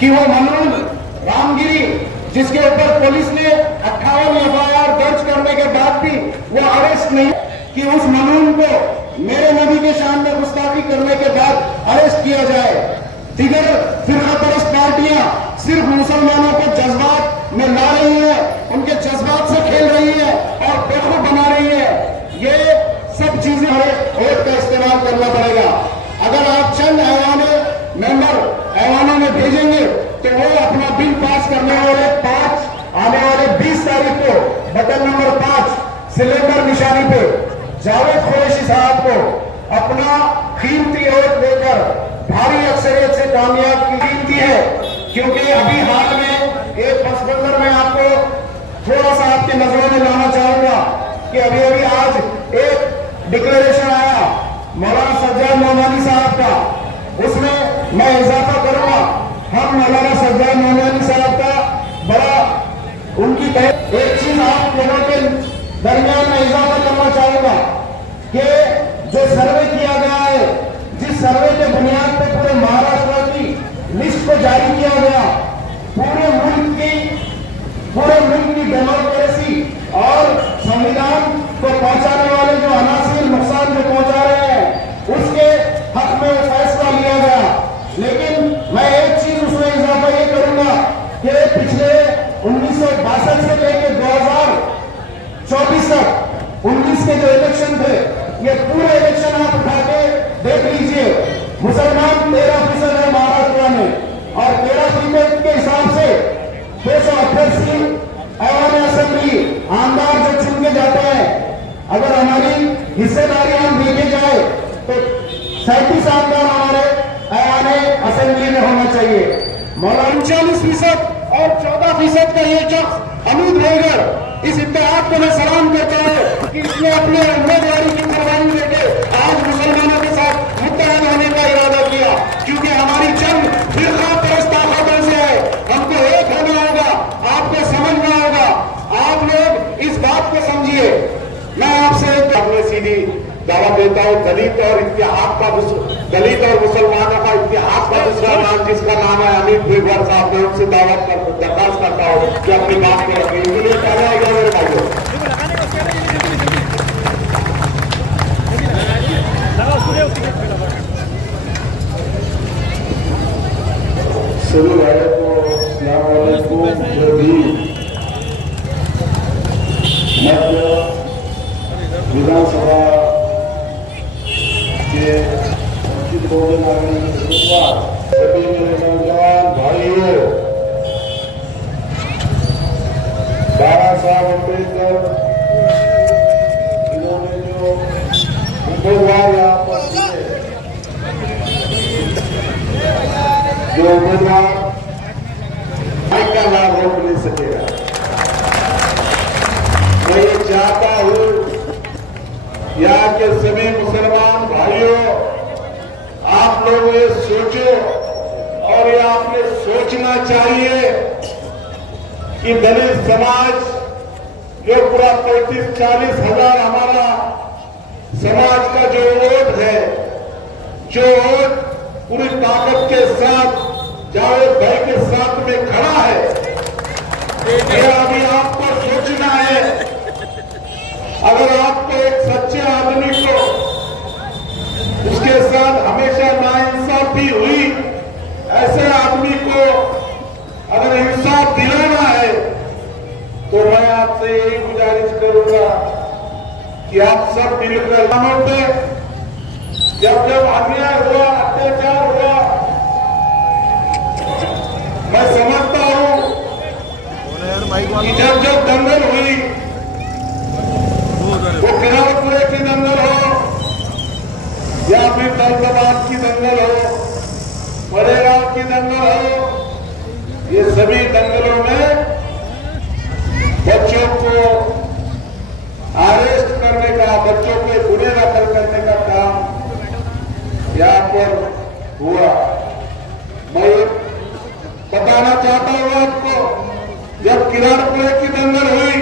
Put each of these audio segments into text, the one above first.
कि वो मनोज रामगिरी जिसके ऊपर पुलिस ने 58 एफआईआर दर्ज करने के बाद भी वो अरेस्ट नहीं, कि उस मनोज को मेरे नबी के शान में गुस्ताखी करने के बाद अरेस्ट किया जाए। दिगर फिरकापरस्त पार्टियां सिर्फ मुसलमानों को जज्बात में ला रही है, उनके जज्बात से खेल रही है और बेवकूफ बना रही है। ये सब चीजें वोट का इस्तेमाल करना पड़ेगा। अगर आप चंद ऐवानों में भेजेंगे तो वो अपना बिल पास करने वाले आने वाले 20 तारीख को बटन नंबर 5 सिलेंडर निशानी पे जावेद कुरैशी साहब को अपना कीमती वोट देकर भारी अक्सरियत से कामयाब की कीमती है। क्योंकि अभी हाल में एक पस मंजर में आपको थोड़ा सा आपकी नजरों में लाना चाहूंगा कि अभी आज एक डिक्लेरेशन आया मौलाना सज्जाद नौमानी साहब का, उसमें मैं इजाफा करूंगा। हम मौलाना सज्जाद नौमानी साहब का बड़ा उनकी एक चीज आप लोगों के दरमियान में इजाफा करना चाहूंगा कि जो सर्वे किया गया है, जिस सर्वे के बुनियाद पर पूरे महाराष्ट्र की लिस्ट को जारी किया गया, पूरे मुल्क की डेमोक्रेसी और संविधान को पहुंचाने वाले जो अनासिर नुकसान जो पहुंचा रहे हैं, उसके हक में फैसला लिया गया। लेकिन मैं एक चीज उसमें इजाफा ये करूंगा कि पिछले 1962 से लेकर 2024 तक 19 के जो इलेक्शन थे, ये पूरे इलेक्शन आप उठा के देख लीजिए, मुसलमान 13% है महाराष्ट्र में और 13% के हिसाब से 288 ऐवान असेंबली आमदार जो चुन के जाते हैं, अगर हमारी हिस्सेदारी हम देखे जाए तो 37 आमदार हमारे ऐवान असेंबली में होना चाहिए। मौलाना 39% और 14% का ये शख्स अनूद होकर इस इत्तेहाद को मैं सलाम करता हूं कि इसने अपने उम्मीदवारी की कुर्बानी देके आज मुसलमानों के साथ मुत्तहद होने का इरादा किया। क्योंकि हमारी जंग फिरकापरस्त ताकतों से है, हमको एक होना होगा, आपको समझना होगा। आप लोग इस बात को समझिए। मैं आपसे सीधी दावा देता हूं, दलित और मुसलमानों का इत्तेहाद का दूसरा नाम जिसका नाम है अमित भेगवार साहब, मैं उनसे दरखास्त करता हूं कि अपनी बात को रखें। इसलिए पहले आएगा मेरे भाइयों, सभी भाइयों को अस्सलाम वालेकुम। जो भी मध्य विधानसभा के उचित भोजन आयोजन सभी मेरे नौजवान भाइयों, बाबा साहब अम्बेडकर इन्होंने जो उम्मीदवार यहाँ पर जो उम्मीदवार का लाभ वोट ले सकेगा, मैं ये चाहता हूं यहाँ के सभी मुसलमान भाइयों, आप लोग ये सोचो और ये आपने सोचना चाहिए कि दलित समाज जो पूरा 35-40 हजार हमारा समाज का जो वोट है, जो वोट पूरी ताकत के साथ जावेद भाई के साथ में खड़ा है, ये अभी आपको सोचना है। अगर आपको एक सच्चे आदमी को उसके साथ हमेशा नाइंसाफी हुई, ऐसे आदमी को अगर इंसाफ दिलाना है तो मैं आपसे यही गुजारिश करूंगा कि आप सब मिलकर पे जब अन्याय हुआ, अत्याचार हुआ, मैं समझता हूं कि जब दंगल हुई, वो किरारपुरे की दंगल हो या फिर दौलताबाद की दंगल हो, मरेगांव की दंगल हो, ये सभी दंगलों में बच्चों को अरेस्ट करने का, बच्चों के गुने नकल करने का काम यहाँ पर हुआ। मैं बताना चाहता हूं आपको, जब किरारपुरे की दंगल हुई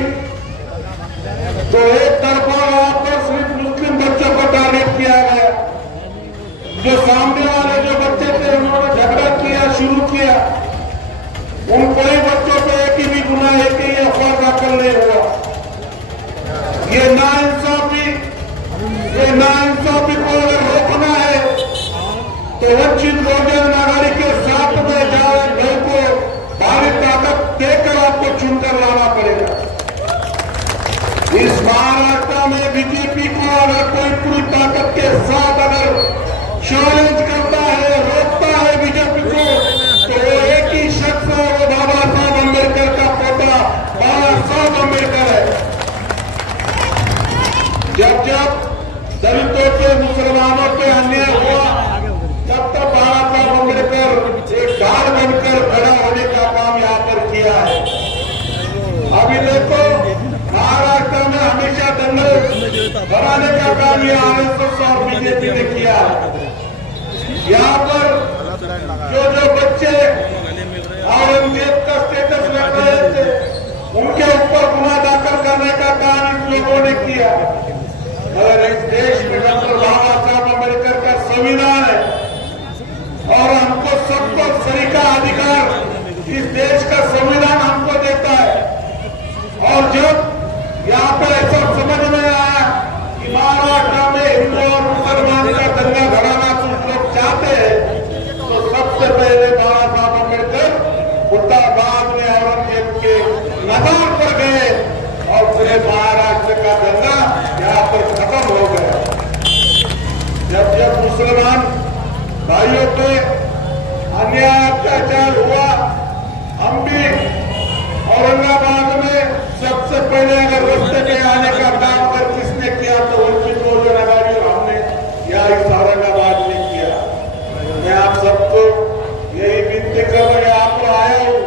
तो एक तरफा वहां पर सिर्फ मुस्लिम बच्चों को टारगेट किया गया, जो सामने वाले जो बच्चे थे उन्होंने झगड़ा किया, शुरू किया साथ अगर चैलेंज करता है, रोकता है बीजेपी को, तो वो एक ही शख्स है, वो बाबा साहब अम्बेडकर का पोता बाबा साहब अम्बेडकर है। जब जब दलितों पे, मुसलमानों पे अन्याय हुआ, तब तक बाबा साहब अम्बेडकर एक ढाल बनकर खड़ा होने का काम यहाँ पर किया है। अभी देखो महाराष्ट्र में हमेशा दंगल बनाने का काम ये आरएसएस और बीजेपी ने किया है। यहाँ पर जो बच्चे औरंगजेब का स्टेटस लग रहे थे, उनके ऊपर गुना दाखिल करने का काम इन लोगों ने किया। अगर इस देश में डॉक्टर बाबा साहब अम्बेडकर का संविधान है और हमको सबको सही का अधिकार इस देश का संविधान हमको देता है, और जब यहाँ पर ऐसा समझ में आया कि महाराष्ट्र में हिंदू और मुसलमान का दंगा भराना कुछ लोग चाहते हैं, तो सबसे पहले बाबा साहब अम्बेडकर मुर्दाबाद में औरंगजेब के मजार पर गए और पूरे महाराष्ट्र का दंगा यहाँ पर खत्म हो गया। जब जब मुसलमान भाइयों पे अन्याय अत्याचार हुआ, हम भी औरंगाबाद में सबसे पहले अगर रास्ते पे आने का काम अगर किसने किया तो उनकी दो जिम्मेदारी हमने या इस औरंगाबाद में किया। मैं आप सबको यही विनती कर यहाँ पर आया हूँ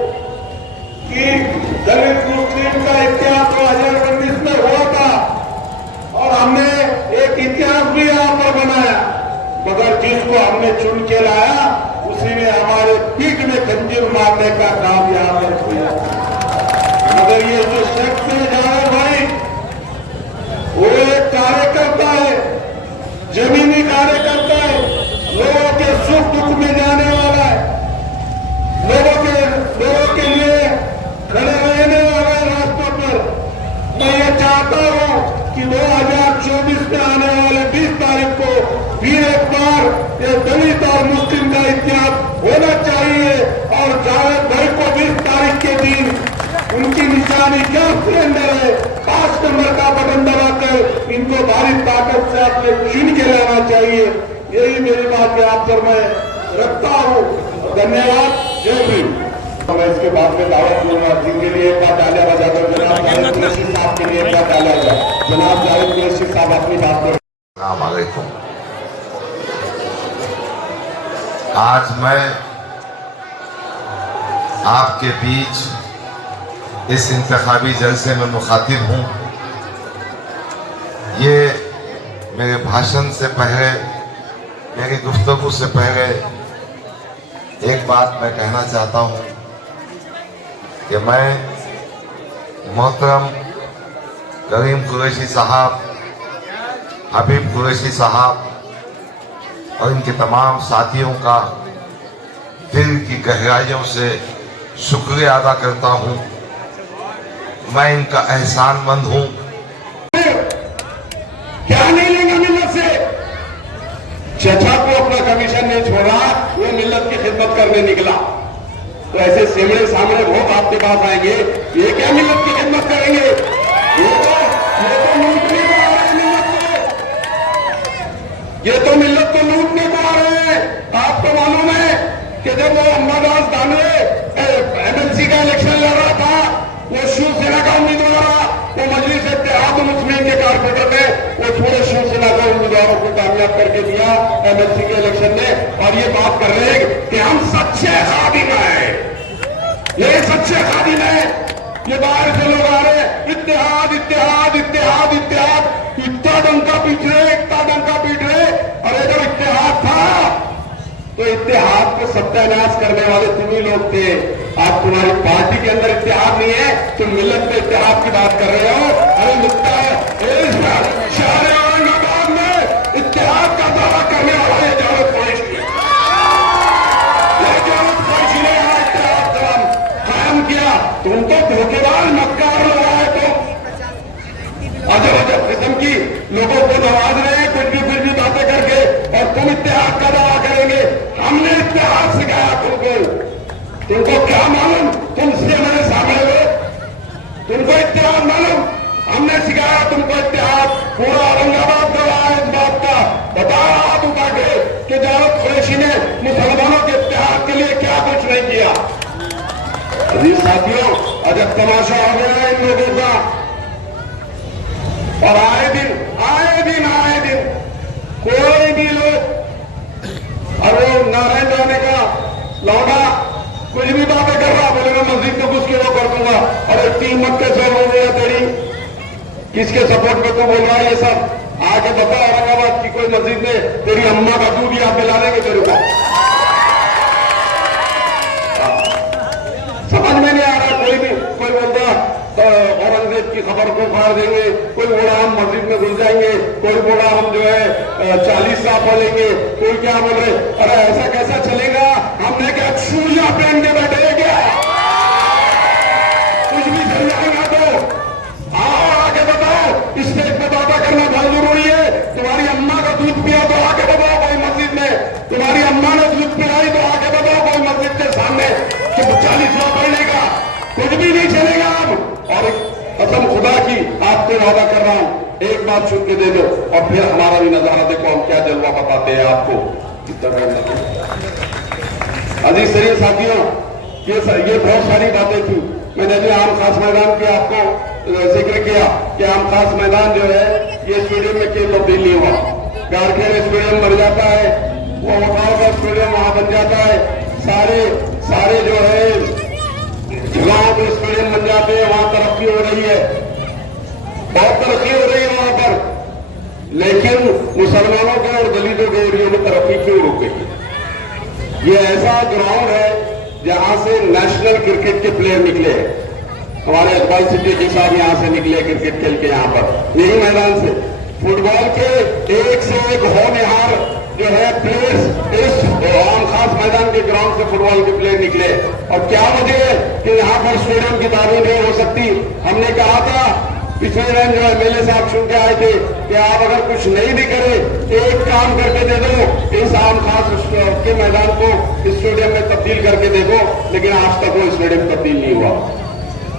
कि दलित मुस्लिम का इतिहास 2019 में हुआ था और हमने एक इतिहास भी यहाँ पर बनाया, मगर जिसको हमने चुन के लाया उसी ने हमारे पीठ में खंजीर मारने का काम यहाँ पर किया। मगर ये जो शख्स है जावेद भाई, वो एक कार्यकर्ता है, जमीनी कार्यकर्ता है, लोगों के सुख दुख में जाने वाला है, लोगों के लिए खड़े रहने वाला है रास्तों पर। मैं ये चाहता हूँ कि 2024 में आने वाले 20 तारीख को फिर एक बार ये दलित और मुस्लिम का इतिहास होना चाहिए और जावेद भाई को 20 तारीख के दिन उनकी निशानी क्या सिलेंडर है, 5 नंबर का बटन दबाकर इनको भारी ताकत से अपने चुन के लाना चाहिए। यही मेरी बात यहाँ पर मैं रखता हूँ। धन्यवाद। जय भीम। मैं इसके बाद में दावत दूंगा जिनके लिए एक बार तालियां बजा दो। जनाब जावेद कुरैशी साहब के लिए एक बार तालियां बजा। जनाब जावेद कुरैशी साहब अपनी बात करें। अस्सलाम वालेकुम। आज मैं आपके बीच इस इंतखाबी जलसे में मुखातिब हूँ। ये मेरे भाषण से पहले, मेरी गुफ्तगू से पहले एक बात मैं कहना चाहता हूँ कि मैं मोहतरम करीम कुरैशी साहब, हबीब कुरैशी साहब और इनके तमाम साथियों का दिल की गहराइयों से शुक्रिया अदा करता हूँ। मैं इनका एहसानमंद हूँ। क्या नहीं लेंगे मिल्लत से? चचा को अपना कमीशन नहीं छोड़ा, वो मिल्लत की खिदमत करने निकला, तो ऐसे सिमड़े सामने बहुत आपके पास आएंगे, ये क्या मिल्लत की खिदमत करेंगे? ये तो लूटने को आ रहे हैं मिल्लत को, ये तो मिल्लत को लूटने को आ रहे हैं। आपको मालूम है कि जब वो अंबादास दानवे एमएलसी का इलेक्शन लड़ रहा था, वो शिवसेना का उम्मीदवार था, वो मजलिस इत्तेहाद मुस्लिमीन के कारपोरेटर थे, वो पूरे शिवसेना के उम्मीदवारों को कामयाब करके दिया एमएलसी के इलेक्शन में। और ये बात कर रहे हैं कि हम सच्चे खादिम हैं, ये सच्चे खादिम हैं। ये बाहर से लोग आ रहे हैं, इत्तेहाद इत्तेहाद इत्तेहाद इत्तेहाद, इतना डंका पीट रहे, इतना डंका पीट रहे। अरे जब इत्तेहाद था तो इत्तेहाद को सत्यानाश करने वाले तुम ही लोग थे। आज तुम्हारी पार्टी के अंदर इत्तेहाद नहीं है, तुम मिल्लत में इत्तेहाद की बात कर रहे हो। अरे मुद्दा शहर औरंगाबाद में इत्तेहाद का दावा करने वाला है जावेद कुरैशी। जावेद कुरैशी ने यहाँ इत्तेहाद कायम किया। तुम तो धोखेबाज मक्कार लोग आए, तो अजब अजब किस्म की लोगों को नवाज रहे हैं कुछ भी बातें करके, और तुम इत्तेहाद का दावा करेंगे। हमने इत्तेहाद सिखाया तुमको क्या मालूम? तुमसे मेरे सामने हो, तुमको इत्तेहाद मालूम? हमने सिखाया तुमको इत्तेहाद। पूरा औरंगाबाद गवाह है इस बात का। बता तमाशा हो गया इन लोगों का। और आए दिन कोई भी लोग, और वो नारायण राणे का लौंडा कुछ भी बातें कर रहा, बोलेगा मस्जिद में घुस के वो कर दूंगा। अरे टीम मत कैसे हो गया तेरी, किसके सपोर्ट में तू बोल रहा है ये सब? आके बता औरंगाबाद की कोई मस्जिद में तेरी अम्मा का दूध याद दिला देंगे तेरे को। समझ में नहीं आ रहा। कोई बोलता औरंगजेब की खबर को फाड़ देंगे, कोई बोला हम मस्जिद में घुस जाएंगे, कोई बोला हम जो है 40 साल पढ़ेंगे, कोई क्या बोल रहे। अरे ऐसा कैसा चलेगा? हमने क्या चूड़ियां पहन के बैठे हैं क्या? कुछ भी चल जाएगा तो आओ आके बताओ। स्टेज पे बातें करना बहुत जरूरी है। तुम्हारी अम्मा का दूध पिया तो आके बताओ कोई मस्जिद में, तुम्हारी अम्मा ने दूध पिलाई तो आके बताओ कोई मस्जिद के सामने कि 40 साल पढ़ने का कुछ भी नहीं चलेगा अब। और कसम खुदा की आपको वादा कर रहा हूं, एक बात सुन के दे दो और फिर हमारा भी नजारा देखो, हम क्या जलवा बताते हैं आपको। अजीज शरीफ साथियों, ये बहुत सारी बातें थी। मैंने भी आम खास मैदान की आपको जिक्र किया कि आम खास मैदान जो है ये स्टेडियम में क्यों तब्दील नहीं हुआ। गारखेड़ स्टेडियम बन जाता है, वो उठाव का स्टेडियम वहां बन जाता है, सारे जो है गांव में स्टेडियम बन जाते हैं, वहां तरक्की हो रही है, बहुत तरक्की हो रही है वहां पर। लेकिन मुसलमानों के और दलितों के एरिया में तरक्की क्यों रुक गई? ये ऐसा ग्राउंड है जहां से नेशनल क्रिकेट के प्लेयर निकले हैं। हमारे इकबाल सिद्दीकी साहब यहां से निकले क्रिकेट खेल के, यहां पर यही मैदान से। फुटबॉल के एक से एक होनहार जो है प्लेयर्स इस आम खास मैदान के ग्राउंड से फुटबॉल के प्लेयर निकले। और क्या वजह है कि यहाँ पर स्टेडियम की तारीफ नहीं हो सकती? हमने कहा था पिछले दिन जो एमएलए साहब सुन के आए थे कि आप अगर कुछ नहीं भी करे एक काम करके दे दो, इस आम खास के मैदान को स्टेडियम में तब्दील करके देखो। लेकिन आज तक वो स्टेडियम तब्दील नहीं हुआ।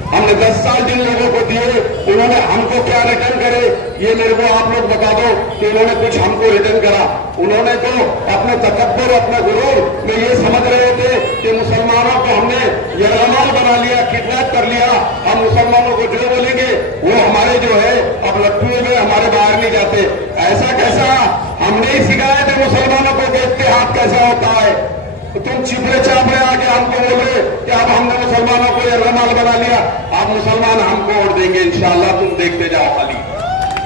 हमने 10 साल जिन लोगों को दिए, उन्होंने हमको क्या रिटर्न करे ये मेरे को आप लोग बता दो कि उन्होंने कुछ हमको रिटर्न करा। उन्होंने तो अपने तकब्बुर, अपने गुरूर में ये समझ रहे थे कि मुसलमानों को हमने यरगमाल बना लिया, किडनैप कर लिया, हम मुसलमानों को जो बोलेंगे वो हमारे जो है अब लट्टू में हमारे बाहर नहीं जाते। ऐसा कैसा? हमने ही सिखाया थे मुसलमानों को कि इत्तेहाद कैसा होता है। तो तुम चिपड़े चापड़े आके हमको बोल रहे कि अब हमने मुसलमानों को यरगमाल बना लिया, अब मुसलमान हमको वोट देंगे इंशाअल्लाह, तुम देखते जाओ। खाली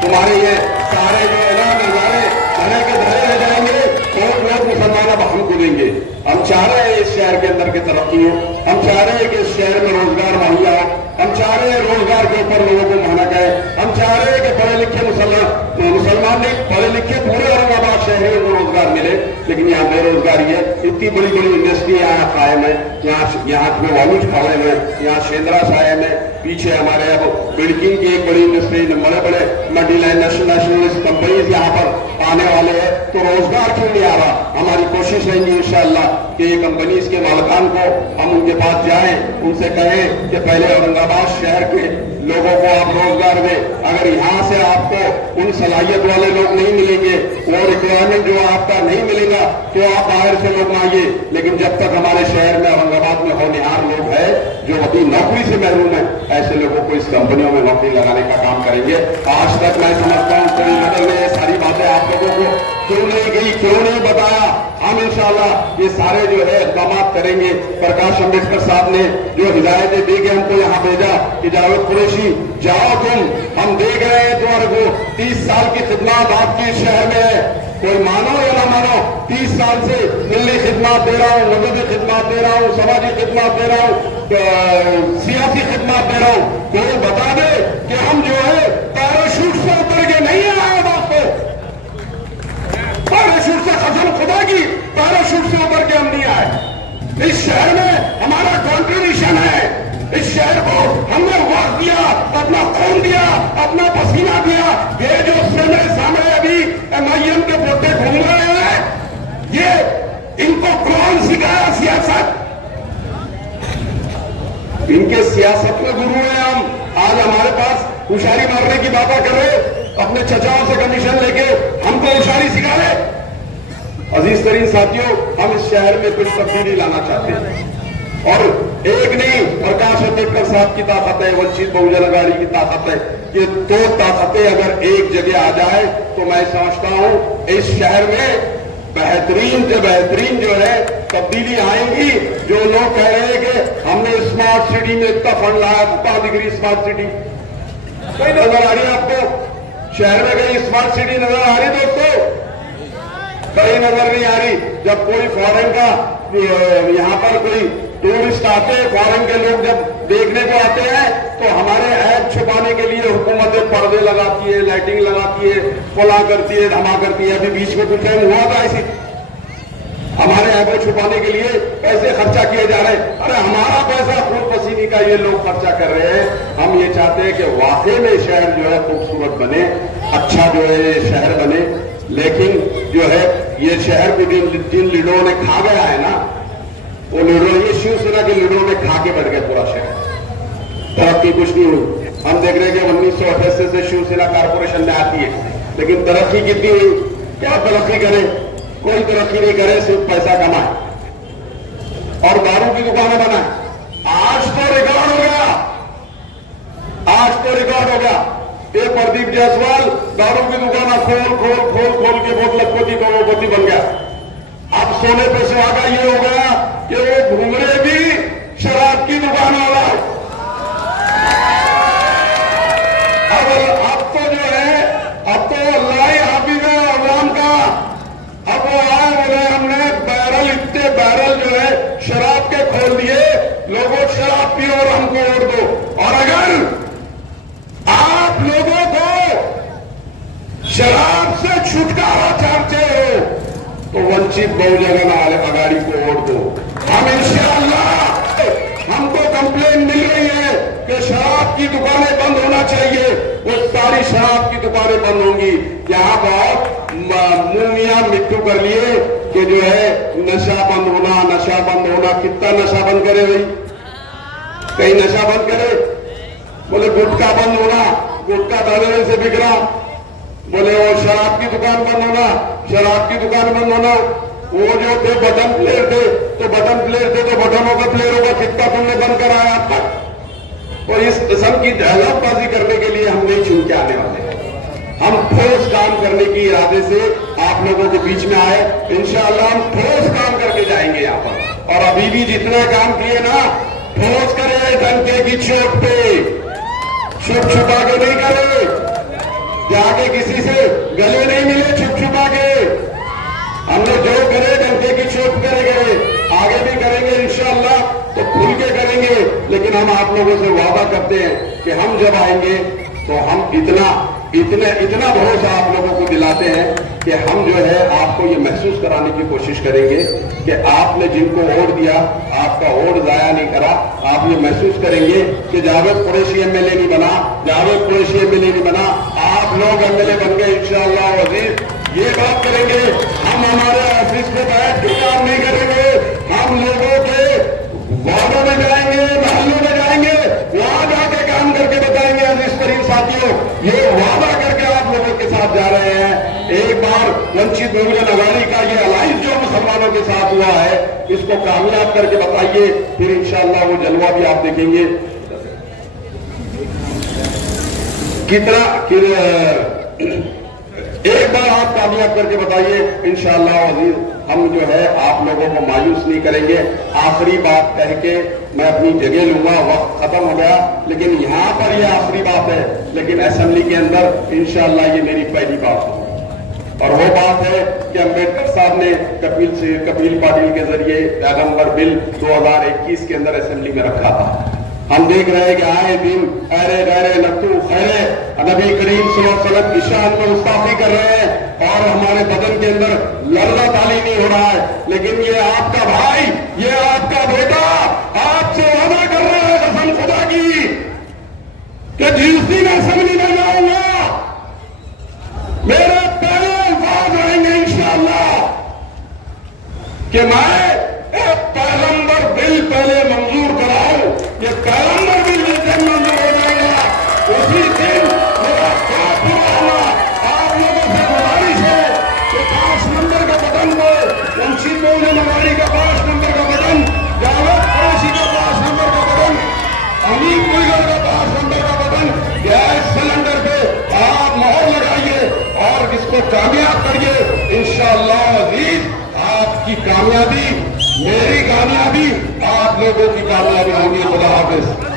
तुम्हारे ये सारे जो है ना नजारे धरे के धरे रह जाएंगे, वोट मुसलमान अब हमको देंगे। हम चाह रहे हैं इस शहर के अंदर की तरक्की हो, हम चाह रहे हैं कि इस शहर में रोजगार मुहैया हो, हम चाह रहे हैं रोजगार के ऊपर लोगों को मेहनत है, हम चाह रहे हैं कि पढ़े लिखे मुसलमान नहीं पढ़े लिखे पूरे औरंगाबाद शहर को रोजगार मिले। लेकिन यहाँ बेरोजगारी है। इतनी बड़ी बड़ी इंडस्ट्री यहाँ कायम है, यहाँ में वालूज खड़े हैं, यहाँ शेंद्रा सायम है, पीछे हमारे अब बिल्डिंग की एक बड़ी इंडस्ट्री, बड़े बड़े मल्टीनेशनल कंपनीज यहाँ पर आने वाले हैं। तो रोजगार क्यों नहीं आ रहा? हमारी कोशिश रहेगी इंशाअल्लाह कि ये कंपनीज के मालिकान को हम उनके पास जाएं, उनसे कहें कि पहले औरंगाबाद शहर के लोगों को आप रोजगार दें। अगर यहाँ से आपको उन सलाहियत वाले लोग नहीं मिलेंगे, वो रिक्वायरमेंट जो आपका नहीं मिलेगा, तो आप बाहर से लोग मांगिए। लेकिन जब तक हमारे शहर में औरंगाबाद में होनहार लोग हैं जो अभी नौकरी से महरूम है, ऐसे लोगों को इस कंपनियों में नौकरी लगाने का काम करेंगे। आज तक मैं समझता हूँ श्रीनगर में ये सारी बातें आप लोगों को क्यों नहीं गई, क्यों नहीं बताया? हम इंशाअल्लाह ये सारे जो है इक़दाम करेंगे। प्रकाश अम्बेडकर साहब ने जो हिदायतें दी कि हमको यहाँ भेजा कि जावेद कुरैशी जाओ तुम, हम देख रहे हैं तुम्हारे को 30 साल की खिदमत आपकी शहर में है, कोई मानो या ना मानो 30 साल से दिल्ली खिदमत दे रहा हूँ, मजहबी खिदमत दे रहा हूँ, समाजी खिदमत दे रहा हूँ, सियासी खिदमत दे रहा हूँ। कोई बता दे कि हम जो है पैराशूट से उतर के नहीं आए दोस्तों, पैराशूट से कसम खुदा की पैराशूट से उतर के हम नहीं आए। इस शहर में हमारा कॉन्ट्रीब्यूशन है, इस शहर को हमने वक्त दिया, अपना खून दिया, अपना पसीना दिया। ये जो मेरे सामने अभी एमआईएम के पोते घूम रहे हैं, ये इनको कौन सिखाया सियासत? इनके सियासत में गुरु हैं हम। आज हमारे पास उशारी मारने की बातें कर रहे, अपने चचाओं से कमीशन लेके हमको उशारी सिखा रहे। अजीज तरीन साथियों, हम इस शहर में कुछ तब्दीली लाना चाहते हैं और एक नहीं, प्रकाश अम्बेडकर साहब की ताकत है, वंचित बहुजन अघाड़ी की ताकत है। ये दो ताकतें अगर एक जगह आ जाए तो मैं समझता हूं इस शहर में बेहतरीन से बेहतरीन जो है तब्दीली आएंगी। जो लोग कह रहे हैं कि हमने स्मार्ट सिटी में इतना फंड लाया, कितना दिख स्मार्ट सिटी कोई नजर आ रही है आपको? शहर में कहीं स्मार्ट सिटी नजर आ रही दोस्तों? कहीं नजर नहीं आ रही। जब कोई फॉरेन का यहाँ पर कोई टूरिस्ट आते हैं, फॉरेन के लोग जब देखने को आते हैं तो हमारे ऐप छुपाने के लिए हुकूमतें पर्दे लगाती है, लाइटिंग लगाती है, फला करती है, धमा करती है। अभी बीच में कुछ टाइम हुआ था ऐसी, हमारे ऐप छुपाने के लिए पैसे खर्चा किए जा रहे हैं। अरे हमारा पैसा खून पसीने का ये लोग खर्चा कर रहे हैं। हम ये चाहते हैं कि वाकई में शहर जो है खूबसूरत बने, अच्छा जो है ये शहर बने। लेकिन जो है ये शहर को जिन लीडरों ने खा गया है ना, वो लीडरों, ये शिवसेना के लीडरों ने खा के बैठ गया पूरा शहर। तरक्की कुछ नहीं हुई। हम देख रहे हैं कि 1988 से शिवसेना कारपोरेशन में आती है, लेकिन तरक्की कितनी हुई? क्या तरक्की करे? कोई तरक्की नहीं करे, सिर्फ पैसा कमाए और दारू की दुकानें बनाए। आज तो रिकॉर्ड हो गया, आज तो रिकॉर्ड हो गया। ये प्रदीप जायसवाल दारू की दुकान खोल खोल खोल खोल के बहुत लखपति करोड़पति बन गया। अब सोने पे सुहागा ये हो गया कि वो घूमरे भी शराब की दुकान वाला। अब तो जो है, अब तो अल्लाह हाफिज है अवाम का। अब वो आए बोले हमने बैरल, इतने बैरल जो है शराब के खोल दिए, लोगों शराब पियो और हमको वोट दो। और अगर आप लोगों को शराब से छुटकारा चाहते हो तो वंचित बहुजन अघाड़ी को वोट दो। हम इंशाअल्लाह, हमको कंप्लेन मिल रही है कि शराब की दुकानें बंद होना चाहिए, वो सारी शराब की दुकानें बंद होंगी। यहाँ बहुत मुंह मिट्टू कर लिए कि जो है नशा बंद होना, नशा बंद होना। कितना नशा बंद करे भाई? कहीं नशा बंद करे? बोले गुटखा बंद होना, गुटखा दादरे से बिक रहा। बोले वो शराब की दुकान बंद होना, शराब की दुकान बंद होना। वो जो थे बटन प्लेयर थे, तो बटन प्लेयर थे तो बटनों का प्लेयर होगा। कितना तुमने बंद कराया अब तक? और इस किस्म की दहलतबाजी करने के लिए हम नहीं छूट के आने वाले। हम ठोस काम करने की इरादे से आप लोगों के बीच में आए। इंशाअल्लाह हम ठोस काम करके जाएंगे यहाँ पर। और अभी भी जितना काम किए ना, ठोस करे, डंके की चोट पे, छुप छुपा के नहीं करे, जाके किसी से गले नहीं मिले छुप छुपा के। हमने जो करे डंके की चोट करेंगे, आगे भी करेंगे इंशाअल्लाह, तो खुल के करेंगे। लेकिन हम आप लोगों से वादा करते हैं कि हम जब आएंगे तो हम इतना भरोसा आप लोगों को दिलाते हैं कि हम जो है आपको ये महसूस कराने की कोशिश करेंगे कि आपने जिनको वोट दिया, आपका वोट जाया नहीं करा। आप ये महसूस करेंगे कि जावेद कुरैशी एमएलए नहीं बना, जावेद कुरैशी एमएलए नहीं बना, आप लोग एमएलए बन गए इंशाअल्लाह वजीर। ये बात करेंगे। हम हमारे ऑफिस में बैठ के काम नहीं करेंगे, हम लोगों के वार्डों में जाएंगे, महल्लों में जाएंगे, वहां जाके काम करके बताएंगे। अजीज करीम साथियों, ये वादा करके आप लोगों के साथ जा रहे हैं। एक बार वंचित बहुजन अघाड़ी का ये अलायंस जो मुसलमानों के साथ हुआ है, इसको कामयाब करके बताइए, फिर इंशाअल्लाह वो जलवा भी आप देखेंगे। एक बार आप कामयाब करके बताइए इंशाअल्लाह वजीर, हम जो है आप लोगों को मायूस नहीं करेंगे। आखिरी बात कह के मैं अपनी जगह लूंगा, वक्त खत्म हो गया, लेकिन यहाँ पर ये आखिरी बात है। लेकिन असेंबली के अंदर इंशाअल्लाह ये मेरी पहली बात है। और वो बात है कि अम्बेडकर साहब ने कपिल पाटिल के जरिए पैगंबर बिल 2021 के अंदर असेंबली में रखा था। हम देख रहे हैं कि आए दिन अरे गैरे नक्तू खैरे नबी करीम सल्लल्लाहु अलैहि वसल्लम की शान में गुस्ताखी कर रहे हैं और हमारे बदन के अंदर लर्जा ताली नहीं हो रहा है। लेकिन ये आपका भाई, ये आपका बेटा आपसे वादा कर रहा है कसम खुदा की कि जिस दिन असेंबली में जाऊंगा मेरे पहले अल्फाज आएंगे इंशाअल्लाह कि मैं एक पैगंबर बिल पहले मंजूर कराऊं। ये पैगंबर बिल जिस दिन मंजूर हो जाएगा उसी दिन मेरा साथ होगा। आप लोगों से गुजारिश है कि 5 नंबर का बटन को, वंचित बहुजन अघाड़ी का 5 नंबर का बटन, जावेद कुरैशी का 5 नंबर इंशाअल्लाह अजीज आपकी कामयाबी, मेरी कामयाबी, आप लोगों की कामयाबी होगी। खुदा हाफिज।